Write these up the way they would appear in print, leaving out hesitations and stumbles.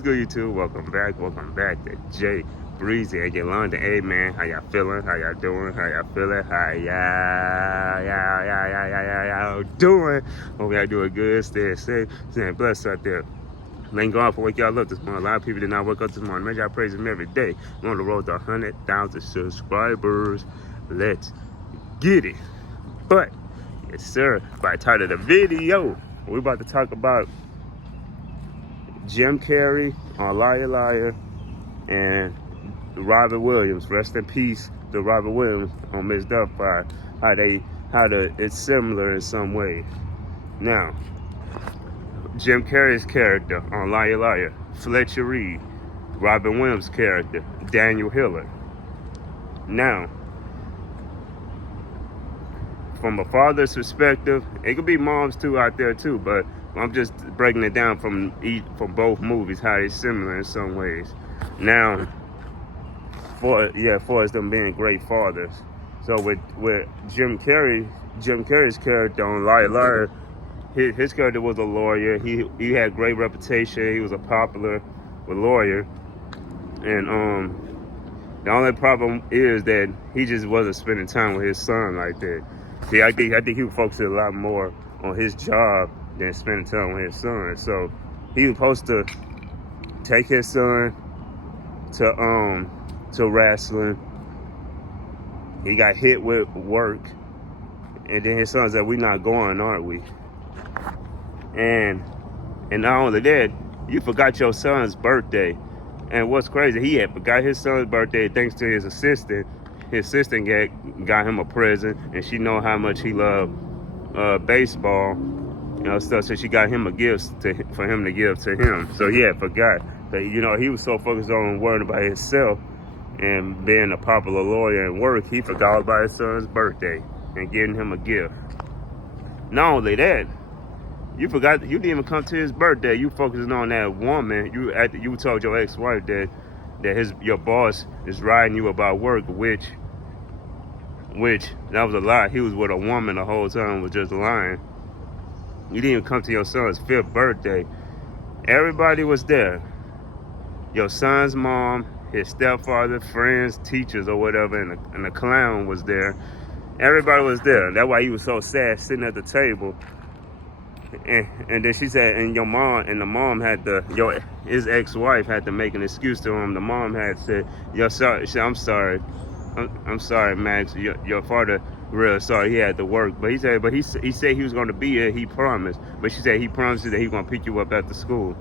What's good, YouTube? Welcome back to Jay Breezy and Yolanda. Hey man, how y'all feeling? How y'all doing? How y'all feeling? How y'all doing? Hope y'all doing good. Stay safe, staying blessed out there. Thank God for wake y'all up this morning. A lot of people did not wake up this morning. Man, y'all praise him every day. We're on the road to 100,000 subscribers. Let's get it. But yes, sir. By the title of the video, we're about to talk about Jim Carrey on Liar, and Robert Williams. Rest in peace to Robert Williams on Miss Doubtfire. It's similar in some ways. Now, Jim Carrey's character on Liar, Fletcher Reed. Robert Williams' character, Daniel Hiller. Now, from a father's perspective, it could be moms too out there too, but I'm just breaking it down from both movies, how they're similar in some ways. Now, for us them being great fathers. So with Jim Carrey's character on Liar, his character was a lawyer. He had great reputation. He was a popular lawyer, and the only problem is that he just wasn't spending time with his son like that. See, I think he would focus a lot more on his job than spending time with his son. So he was supposed to take his son to wrestling. He got hit with work, and then his son said, "We're not going, aren't we?" And not only that, you forgot your son's birthday. And what's crazy, he had forgot his son's birthday thanks to his assistant. His assistant got him a present, and she know how much he loved baseball, stuff. So she got him a gift for him to give to him. So he had forgot that, he was so focused on worrying about himself and being a popular lawyer and work, he forgot about his son's birthday and getting him a gift. Not only that, you forgot, you didn't even come to his birthday. You focusing on that woman. You told your ex-wife that your boss is riding you about work, which that was a lie. He was with a woman the whole time, was just lying. You didn't even come to your son's 5th birthday. Everybody was there. Your son's mom, his stepfather, friends, teachers, or whatever, and the clown was there. Everybody was there. That's why he was so sad sitting at the table. And then she said, and his ex-wife had to make an excuse to him. The mom had said, I'm sorry, Max. Your father real sorry. He had to work, but he said he was going to be here. He promised, but she said he promised you that he was going to pick you up after school.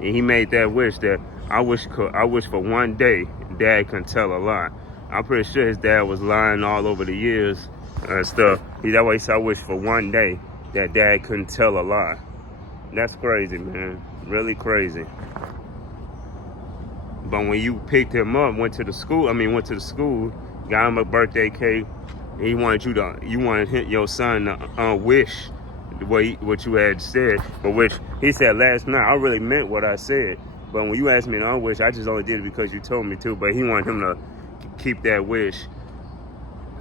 And he made that wish that I wish for one day Dad can tell a lie. I'm pretty sure his dad was lying all over the years and stuff. That way he said, I wish for one day that Dad couldn't tell a lie. That's crazy, man. Really crazy. But when you picked him up, went to the school, got him a birthday cake, and you wanted your son to wish what you had said, but which he said last night, I really meant what I said. But when you asked me to unwish, I just only did it because you told me to. But he wanted him to keep that wish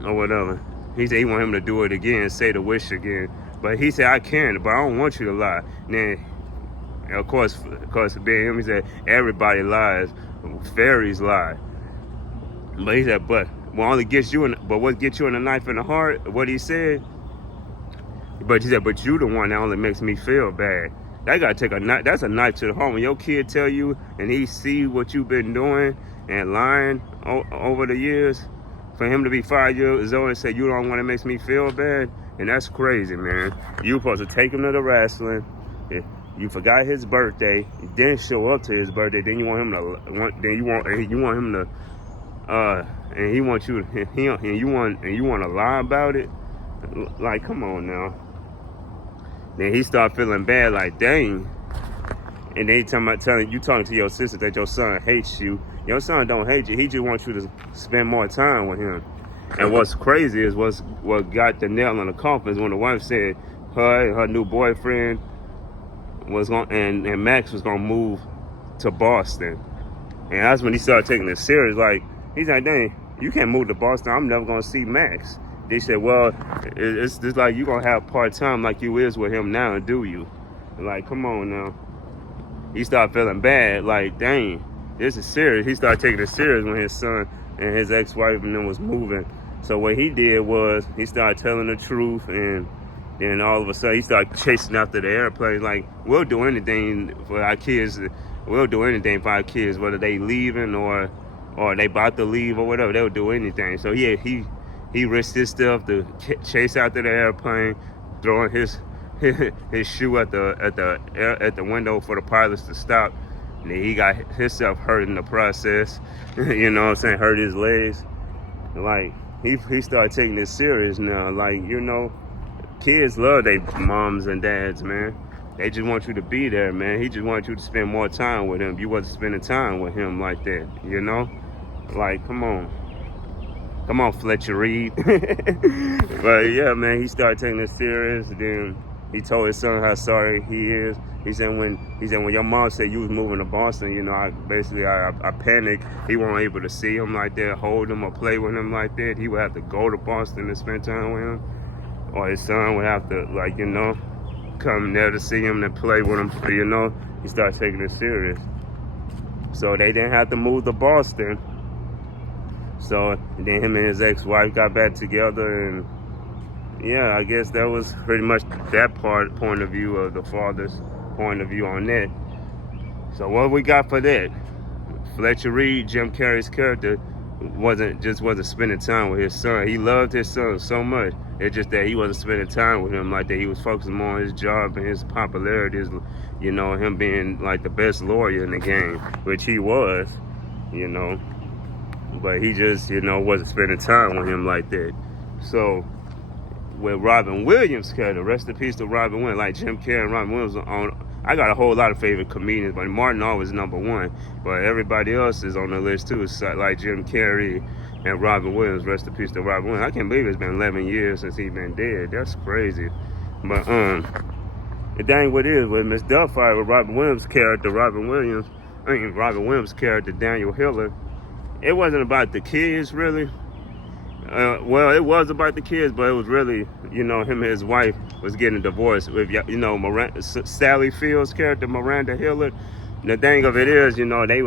or whatever. He said he wanted him to do it again, say the wish again. But he said, I can, but I don't want you to lie. And then, of course, being him, he said, everybody lies. Fairies lie. But he said, but what gets you in the knife in the heart, what he said? But he said, but you the one that only makes me feel bad. That gotta take that's a knife to the heart. When your kid tell you and he see what you've been doing and lying over the years, for him to be 5 years old and say, you don't want to make me feel bad, and that's crazy, man. You supposed to take him to the wrestling. You forgot his birthday. You didn't show up to his birthday. Then you want him to lie about it. Like, come on now. Then he started feeling bad, like, dang. And then you talking to your sister that your son hates you. Your son don't hate you. He just wants you to spend more time with him. And what's crazy is what got the nail in the coffin is when the wife said her new boyfriend was and Max was gonna move to Boston. And that's when he started taking it serious. Like, he's like, dang, you can't move to Boston. I'm never gonna see Max. They said, well, it's just like you gonna have part time like you is with him now, do you? Like, come on now. he started feeling bad. Like, dang, this is serious. He started taking it serious when his son and his ex-wife and them was moving. So what he did was he started telling the truth, and then all of a sudden he started chasing after the airplane. Like, we'll do anything for our kids. We'll do anything for our kids, whether they leaving or they about to leave or whatever. They'll do anything. So yeah, he risked his stuff to chase after the airplane, throwing his shoe at the window for the pilots to stop. And then he got himself hurt in the process. You know what I'm saying? Hurt his legs. Like, he started taking this serious now. Like, you know, kids love their moms and dads, man. They just want you to be there, man. He just wants you to spend more time with him. You wasn't spending time with him like that, you know? Like, come on. Come on, Fletcher Reed. But yeah, man, he started taking this serious. Then he told his son how sorry he is. He said when your mom said you was moving to Boston, you know, I panicked. He wasn't able to see him like that, hold him or play with him like that. He would have to go to Boston and spend time with him. Or his son would have to, like, you know, come there to see him and play with him. You know, he started taking it serious. So they didn't have to move to Boston. So then him and his ex-wife got back together, and yeah, I guess that was pretty much that point of view of the father's point of view on that. So what we got for that? Fletcher Reed, Jim Carrey's character, wasn't spending time with his son. He loved his son so much. It's just that he wasn't spending time with him like that. He was focusing more on his job and his popularity, you know, him being like the best lawyer in the game, which he was, you know. But he just, you know, wasn't spending time with him like that. So with Robin Williams' character, rest in peace to Robin Williams, like Jim Carrey and Robin Williams I got a whole lot of favorite comedians, but Martin always #1. But everybody else is on the list too. It's like Jim Carrey and Robin Williams, rest in peace to Robin Williams. I can't believe it's been 11 years since he's been dead. That's crazy. But the dang what is with Miss Doubtfire with Robin Williams' character, Robin Williams' character, Daniel Hiller. It wasn't about the kids, really. Well, it was about the kids, but it was really, you know, him and his wife was getting divorced with, you know, Sally Field's character, Miranda Hiller. The thing of it is, you know, their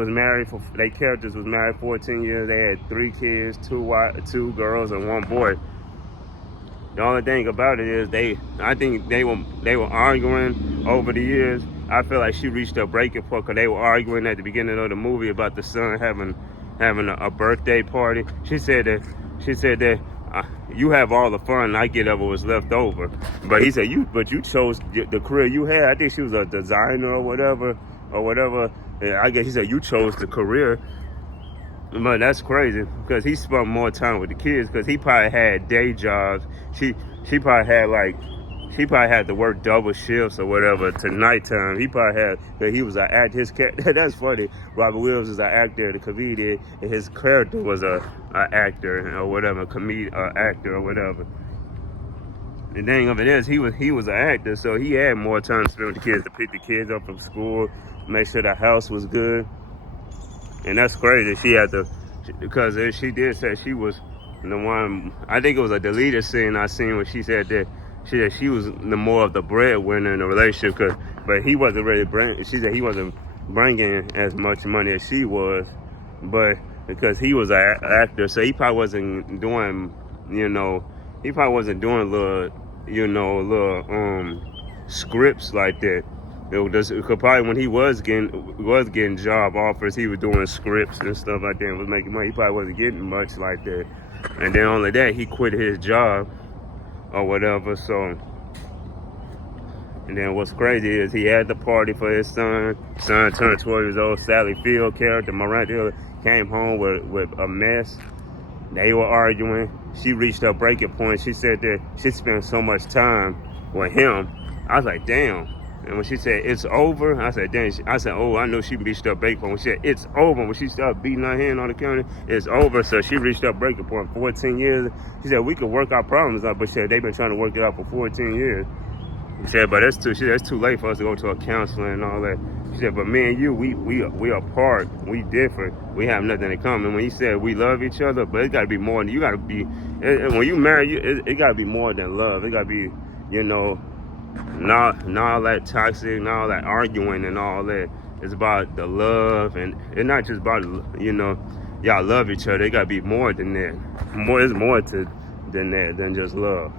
characters was married 14 years. They had 3 kids, 2 girls and 1 boy. The only thing about it is I think they were arguing over the years. I feel like she reached a breaking point because they were arguing at the beginning of the movie about the son having a birthday party. She said that you have all the fun and I get up what was left over. But he said you chose the career you had. I think she was a designer or whatever. I guess he said you chose the career. But that's crazy because he spent more time with the kids because he probably had day jobs. She probably had to work double shifts or whatever to nighttime. He probably had, that he was an actor. His character, that's funny. Robert Williams is an actor, the comedian, and his character was a actor or whatever, actor or whatever. The thing of it is, he was an actor, so he had more time to spend with the kids, to pick the kids up from school, make sure the house was good. And that's crazy. Because she did say she was the one, I think it was a deleted scene I seen where she said she was the more of the breadwinner in the relationship, but he wasn't really she said he wasn't bringing as much money as she was, but because he was an actor, so he probably wasn't doing, little scripts like that. Because probably when he was getting job offers, he was doing scripts and stuff like that and was making money. He probably wasn't getting much like that. And then only that, he quit his job or whatever. So, and then what's crazy is he had the party for his son. Son turned 12 years old. Sally Field character, Miranda Hill, came home with a mess. They were arguing. She reached her breaking point. She said that she spent so much time with him. I was like, damn. And when she said, it's over, I said, dang. I said, oh, I know she reached her breaking point. When she said, it's over, when she started beating her hand on the counter, it's over. So she reached her breaking point. 14 years. She said, we could work our problems out, but she said, they've been trying to work it out for 14 years. She said, but that's too late for us to go to a counselor and all that. She said, but me and you, we apart. We different. We have nothing in common. And when he said we love each other, but it got to be more than, you got to be, when you marry, it got to be more than love. It got to be, not all that toxic and all that arguing and all that. It's about the love, and it's not just about, y'all love each other. It gotta be more than that. It's more than that, than just love.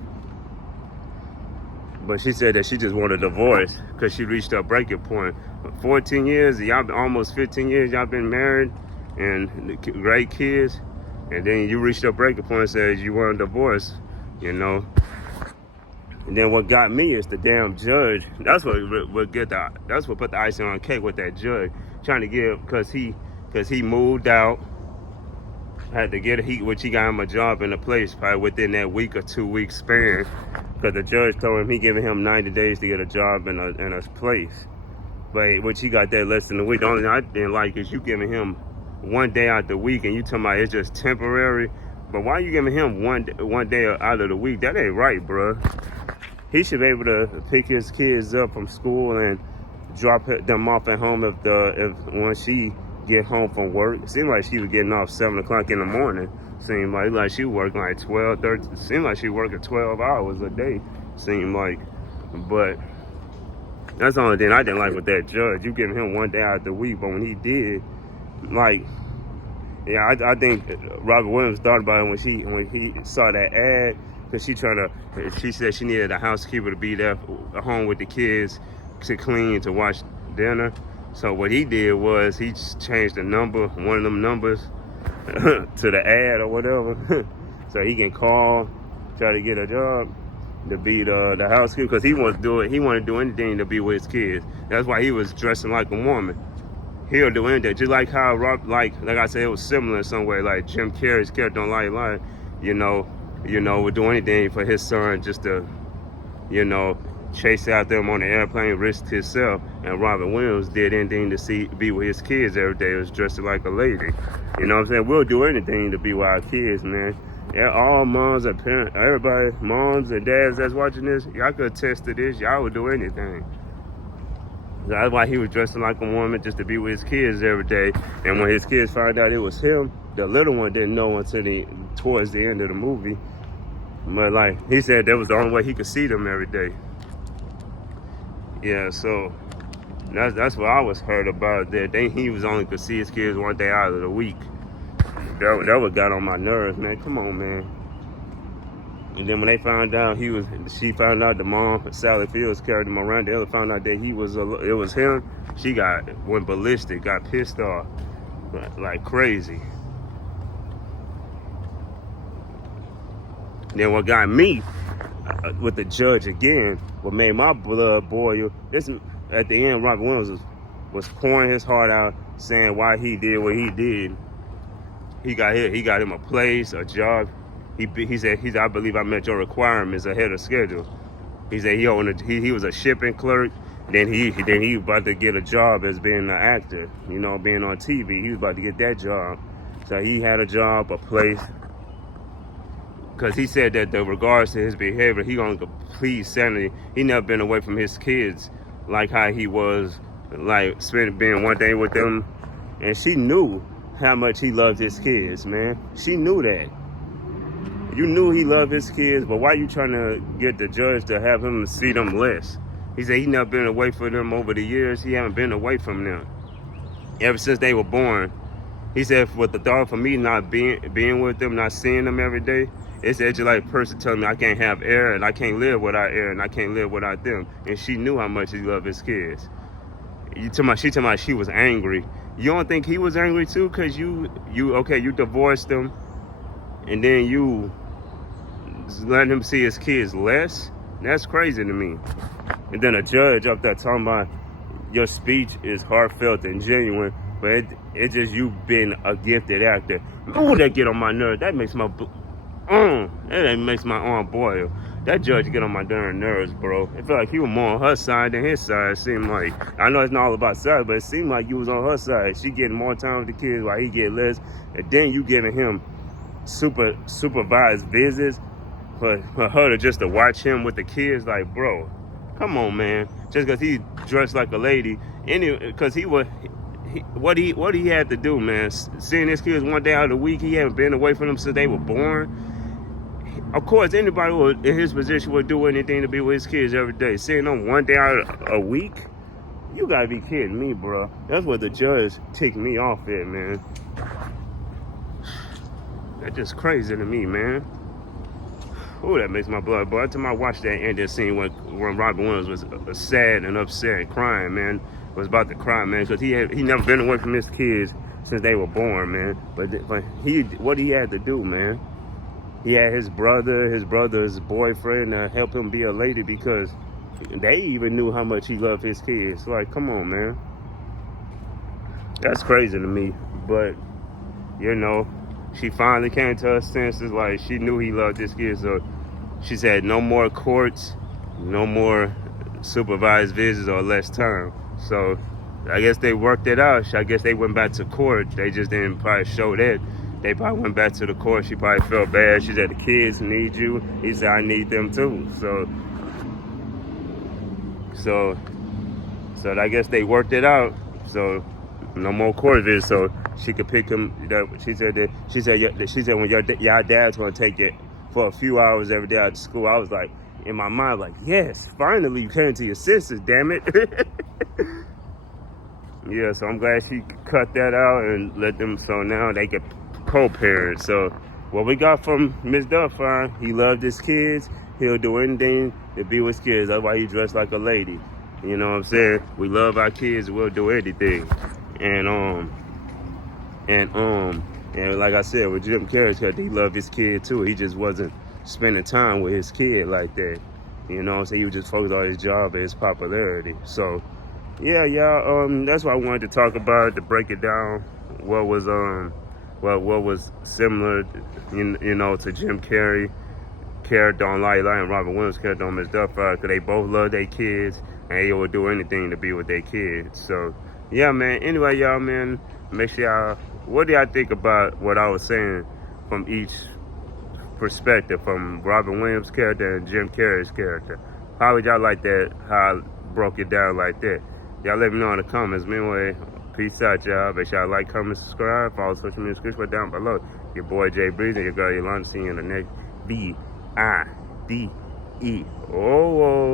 But she said that she just wanted a divorce because she reached her breaking point. 14 years, y'all almost 15 years, y'all been married and great kids, and then you reached your breaking point and says you want a divorce, And then what got me is the damn judge. That's what put the icing on the cake with that judge, trying to give, because he moved out, had to get which he got him a job in a place probably within that week or 2 week span, because the judge told him he giving him 90 days to get a job in a place, but which he got that less than a week. The only thing I didn't like is you giving him 1 day out the week and you talking about it's just temporary. But why you giving him one day out of the week? That ain't right, bruh. He should be able to pick his kids up from school and drop them off at home if when she get home from work. It seemed like she was getting off 7 o'clock in the morning. Seemed like she working like 12, 13. Seemed like she working 12 hours a day. Seemed like, but that's the only thing I didn't like with that judge. You giving him 1 day out of the week, but when he did, I think Robert Williams thought about it when he saw that ad, because she said she needed a housekeeper to be there at home with the kids, to clean, to wash dinner. So what he did was he just changed one of them numbers to the ad or whatever, so he can call, try to get a job to be the housekeeper, because he wanted to do anything to be with his kids. That's why he was dressing like a woman. He'll do anything, just like how like I said, it was similar in some way. Like Jim Carrey's character on Lie, would do anything for his son, just to, chase out them on the airplane, risk himself. And Robert Williams did anything to be with his kids every day. He was dressing like a lady. You know what I'm saying? We'll do anything to be with our kids, man. Yeah, all moms and parents, everybody, moms and dads that's watching this, y'all could attest to this. Y'all would do anything. That's why he was dressing like a woman, just to be with his kids every day. And when his kids found out it was him, the little one didn't know until towards the end of the movie. But he said that was the only way he could see them every day. Yeah, so that's what I was heard about. That he was only could see his kids 1 day out of the week. That what got on my nerves, man. Come on, man. And then when they found out she found out the mom, Sally Fields, carried him around. They found out that it was him. She went ballistic, got pissed off like crazy. Then what got me with the judge again, what made my blood boil, this at the end, Robert Williams was pouring his heart out, saying why he did what he did. He got him a place, a job. He said, I believe I met your requirements ahead of schedule. He said he was a shipping clerk. Then he about to get a job as being an actor, being on TV. He was about to get that job. So he had a job, a place. Because he said that in regards to his behavior, he on complete sanity. He never been away from his kids like how he was, being 1 day with them. And she knew how much he loved his kids, man. She knew that. You knew he loved his kids, but why you trying to get the judge to have him see them less? He said he never been away from them over the years. He haven't been away from them ever since they were born. He said, with the thought for me not being with them, not seeing them every day, it's just like a person telling me I can't have air and I can't live without air and I can't live without them. And she knew how much he loved his kids. She told me she was angry. You don't think he was angry too? Cause you divorced him, and then you letting him see his kids less? That's crazy to me. And then a judge up there talking about your speech is heartfelt and genuine, but it's just you being a gifted actor. Oh, that get on my nerves. That makes my arm boil. That judge get on my darn nerves, bro. It felt like he was more on her side than his side. It seemed like, I know it's not all about size, but it seemed like you was on her side. She getting more time with the kids while he get less. And then you giving him supervised visits for her to watch him with the kids. Like, bro, come on, man. Just because he dressed like a lady, because what he had to do, man. Seeing his kids 1 day out of the week, he hadn't been away from them since they were born. Of course, anybody in his position would do anything to be with his kids every day. Seeing them 1 day out of a week, You gotta be kidding me, bro. That's what the judge ticked me off at, man. That's just crazy to me, man. Oh, that makes my blood boil. Every time I watch that ending scene when Robin Williams was sad and upset and crying, man, was about to cry, man, because he never been away from his kids since they were born, man. But what he had to do, man. He had his brother's boyfriend to help him be a lady because they even knew how much he loved his kids. Like, come on, man. That's crazy to me. But, you know, she finally came to her senses. Like, she knew he loved his kids. So she said no more courts, no more supervised visits or less time. So I guess they worked it out. I guess they went back to court. They just didn't probably show that. They probably went back to the court. She probably felt bad. She said, the kids need you. He said, I need them too. So I guess they worked it out. So no more court visits. So she could pick him. She said when your dad's gonna take it for a few hours every day out of school. I was like, in my mind, like, yes, finally you came to your senses, damn it. Yeah, so I'm glad she cut that out and let them. So now they can co-parent. So what we got from Miss Doubtfire, he loved his kids. He'll do anything to be with his kids. That's why he dressed like a lady. You know what I'm saying? We love our kids. We'll do anything. And like I said, with Jim Carrey's character, he loved his kid too. He just wasn't spending time with his kid like that. You know, so he was just focused on his job and his popularity. So yeah, that's what I wanted to talk about, to break it down. What was similar, you know, to Jim Carrey character on Light and Robin Williams character on Miss Doubtfire, because they both love their kids and they would do anything to be with their kids. So yeah, man. Anyway, y'all, man, make sure y'all, what do y'all think about what I was saying from each perspective, from Robin Williams' character and Jim Carrey's character? How would y'all like that? How I broke it down like that? Y'all let me know in the comments. Anyway, peace out, y'all. Make sure y'all like, comment, subscribe. Follow social media description down below. Your boy Jay Breeze and your girl Yolanda. See you in the next VIDE. Oh.